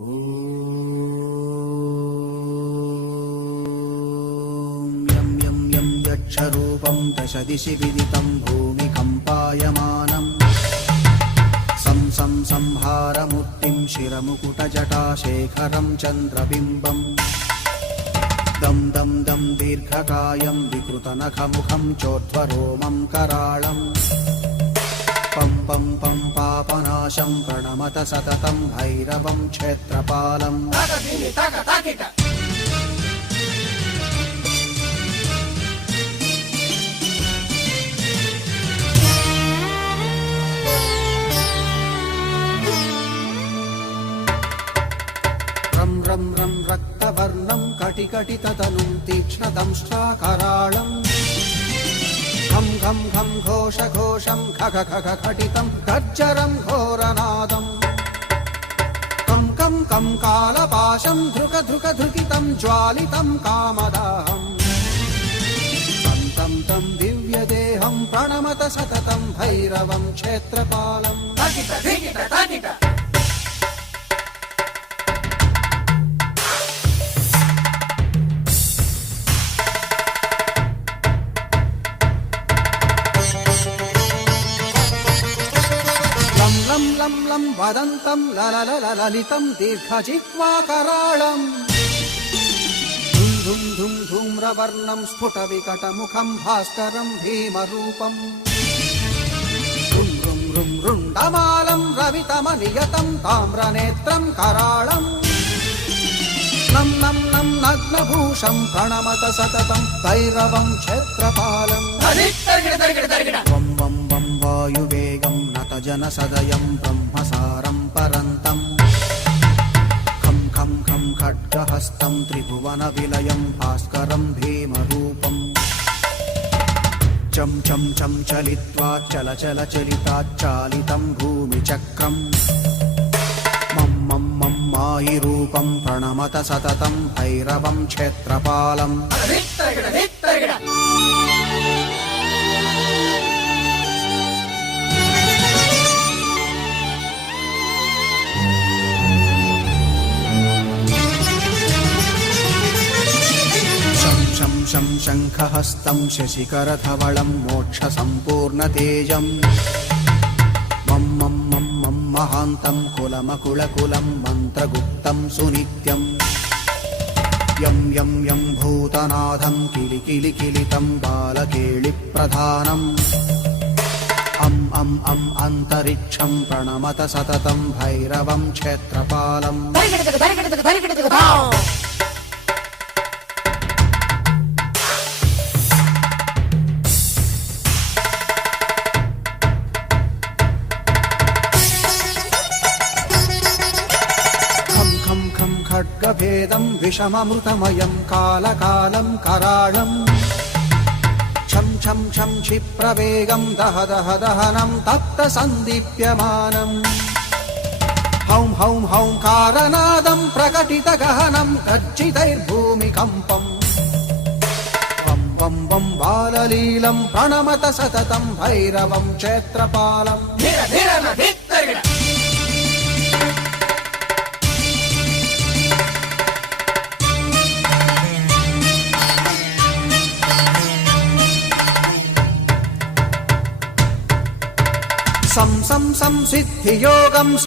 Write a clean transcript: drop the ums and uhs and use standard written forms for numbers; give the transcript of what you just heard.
यं यं यं यक्षरूपं दशदिशि विदितं भूमिकम्पायमानं सं सं संहारमूर्तिं शिरमुकुटजटाशेखरं चन्द्रबिम्बं दं दं दं दीर्घकायं विकृतनखमुखं चोध्वरोमं कराळम् पं पं पं पापनाशं प्रणमत सततं भैरवं क्षेत्रपालम् रं रं रं रक्तवर्णं कटिकटिततनुं तीक्ष्णदंष्ट्राकराळम् घं घं घं घोषघोषं खग खग खटितं गर्जरं घोरनादम् कं कं कं कालपाशं धृक धृक धृकितं ज्वालितं कामदाहम् तं तं तं दिव्यदेहं प्रणमत सततं भैरवं क्षेत्रपालम् लं लं लं वदन्तं ललितं दीर्घजिह्वाकराळम् धुं धुं धुं धूम्रवर्णं स्फुटविकटमुखं भास्करं भीमरूपम् रुं रुं रुं रुण्डमालं रवितमनियतं ताम्रनेत्रं कराळम् नं नं नं नग्नभूषं प्रणमत सततं भैरवं क्षेत्रपालम् वं वं वं वायुवेगं नतजनसदयं ब्रह्मसारं परन्तम् खं खं खं खड्गहस्तं त्रिभुवनविलयं भास्करं भीमरूपम् चं चं चं चलित्वा चल चल चलिताच्चालितं भूमिचक्रम् मं मं मं मायिरूपं प्रणमत सततं भैरवं क्षेत्रपालम् शं शं शङ्खहस्तं शशिकरधवलं मोक्षसम्पूर्णतेजम् मं मं मं मं महान्तं कुलमकुलकुलं मन्त्रगुप्तं सुनित्यम् यं यं यं भूतनाथं किलिकिलिकिलितं बालकेलिप्रधानम् अम् अम् अम् अन्तरिक्षं प्रणमत सततं भैरवं क्षेत्रपालम् खड्गभेदं विषममृतमयं कालकालं कराळम् छं छं छं क्षिप्रवेगं दह दह दहनं तप्तसन्दीप्यमानम् हौं हौं हौंकारनादं प्रकटितगहनं गर्जितैर्भूमिकम्पम् वं वं वं बाललीलं प्रणमत सततं भैरवं क्षेत्रपालम् सं सं संसिद्धियोगं